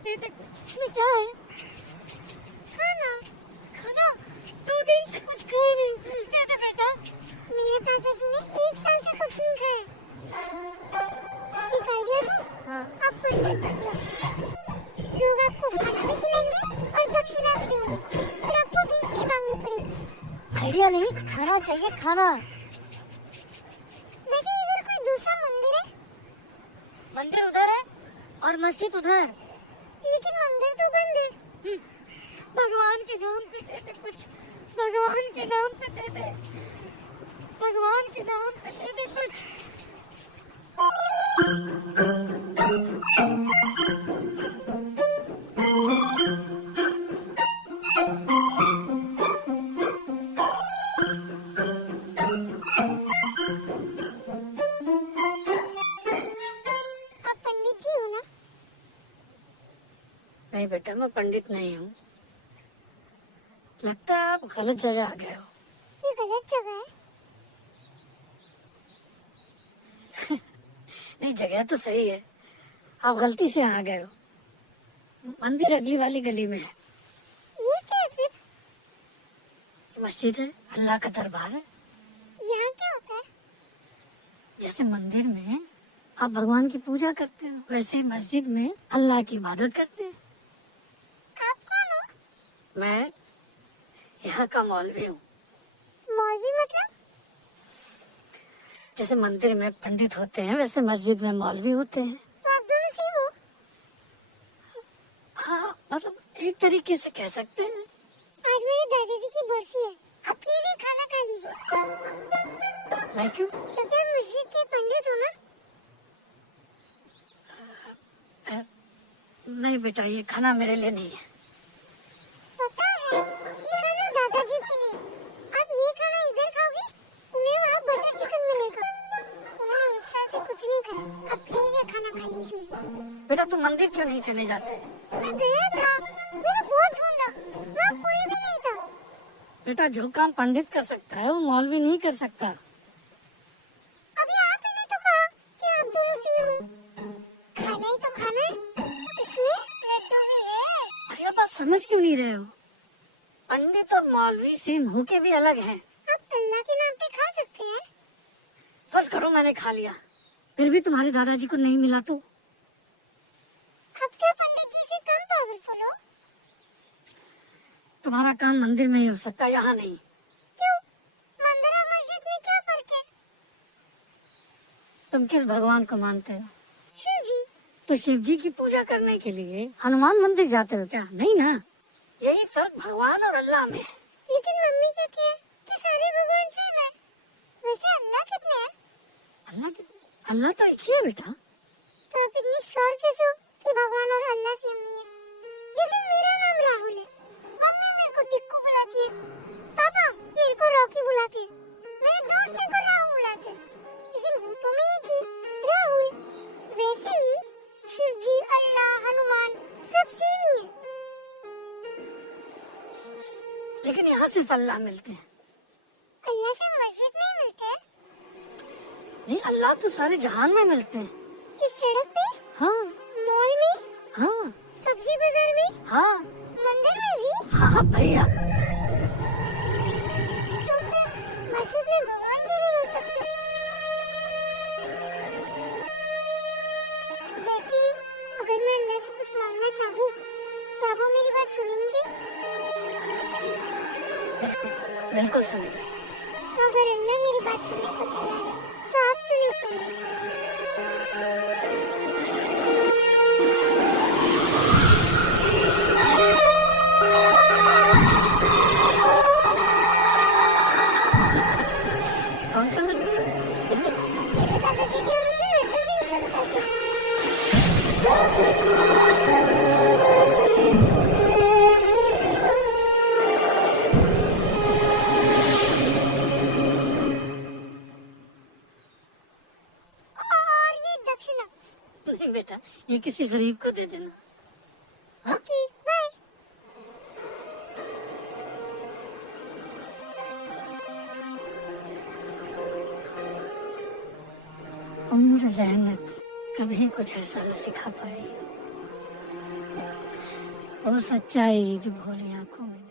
इसमें क्या है? खाना। खाना? 2 दिन से कुछ खाया नहीं। दे दे बेटा। मेरे दादाजी ने 1 साल से कुछ नहीं खाया। एक आइडिया दूं? हाँ। आप पंडित बन लो। लोग आपको खाना भी खिलाएंगे और दक्षिणा भी देंगे। फिर आपको भीख नहीं मांगनी पड़ेगी। आइडिया नहीं, खाना चाहिए खाना। वैसे इधर कोई दूसरा मंदिर है? मंदिर उधर है और मस्जिद उधर। लेकिन मंदिर तो बंद है। भगवान के नाम पे दे दे कुछ। भगवान के नाम पे दे दे। भगवान के नाम पे दे दे कुछ। आप पंडित जी हो ना? नहीं बेटा, मैं पंडित नहीं हूँ। लगता है आप गलत जगह आ गए हो। ये गलत जगह है। नहीं, जगह तो सही है, आप गलती से आ गए हो। मंदिर अगली वाली गली में है। ये क्या है फिर? ये मस्जिद है, अल्लाह का दरबार है। यहाँ क्या होता है? जैसे मंदिर में आप भगवान की पूजा करते हो, वैसे ही मस्जिद में अल्लाह की इबादत करते हैं। आप कौन हो? मैं यहाँ का मौलवी हूँ। मौलवी मतलब? जैसे मंदिर में पंडित होते हैं, वैसे मस्जिद में मौलवी होते हैं। तो आप दोनों सेम हो? हाँ, मतलब एक तरीके से कह सकते हैं। आज मेरे दादाजी की बरसी है। आप प्लीज ये खाना खा लीजिए। मैं क्यों? क्योंकि आप मस्जिद के पंडित हो ना। नहीं बेटा, ये खाना मेरे लिए नहीं है। पता है, ये खाना दादाजी के लिए। आप ये खाना इधर खाओगे, उन्हें वहाँ बटर चिकन मिलेगा। उन्होंने 1 साल से कुछ नहीं खाया। आप प्लीज ये खाना खा लीजिए। बेटा, तुम मंदिर क्यों नहीं चले जाते? मैं गया था, मैंने बहुत ढूंढा, वहाँ कोई भी नहीं था। बेटा, जो काम पंडित कर सकता है वो मौलवी नहीं कर सकता। अभी आप ही ने तो कहा कि आप दोनों सेम हो। खाना ही तो खाना है, इसमें लड्डू भी है। अरे आप बात समझ क्यों नहीं रहे हो? पंडित और मौलवी सेम होके भी अलग हैं। आप अल्लाह के नाम पे खा सकते हैं। बस करो, मैंने खा लिया। फिर भी तुम्हारे दादाजी को नहीं मिला तो? आप क्या पंडित जी से कम पावरफुल हो? तुम्हारा काम मंदिर में ही हो सकता है, यहाँ नहीं। क्यों? मंदिर और मस्जिद में क्या फर्क है? तुम किस भगवान को मानते हो? शिव जी। तो शिव जी की पूजा करने के लिए हनुमान मंदिर जाते हो क्या? नहीं ना। यही फर्क भगवान और अल्लाह में है। लेकिन मम्मी कहती है कि सारे भगवान सेम है। वैसे अल्लाह कितने हैं? अल्लाह तो एक ही है बेटा। तो आप इतनी श्योर कैसे हो कि भगवान और अल्लाह सेम नहीं है? जैसे मेरा नाम राहुल है, मम्मी मेरे को टिक्कू बुलाती है, पापा मेरे को रॉकी बुलाते हैं, मेरे दोस्त मेरे को राहुल बुलाते हैं, लेकिन हूँ तो मैं एक ही, राहुल। वैसे ही शिव जी, अल्लाह, हनुमान सब सेम ही है। लेकिन यहाँ सिर्फ अल्लाह मिलते हैं। अल्लाह से मस्जिद नहीं मिलते? नहीं, अल्लाह तो सारे जहान में मिलते हैं। इस सड़क पे? हाँ मॉल में? हाँ सब्जी बाजार में? हाँ मंदिर में भी? हाँ भैया। तो फिर मस्जिद में भगवान क्यों नहीं मिल सकते? वैसे अगर मैं अल्लाह से कुछ मांगना चाहूँ, क्या वो मेरी बात सुनेंगे? बिल्कुल बिल्कुल सुनिए। तो अगर अल्लाह मेरी बात सुनने को तैयार है, तो आप क्यों नहीं सुनेंगे? कौन सा लड्डू? मेरे दादाजी की वजह से लड्डू से ही फर्क पड़ता है। और ये दक्षिणा। नहीं बेटा, ये किसी गरीब को दे देना। Okay, bye. उम्र ज़हनत कभी कुछ ऐसा न सिखा पाई। वो सच्चाई जो भोली आंखों में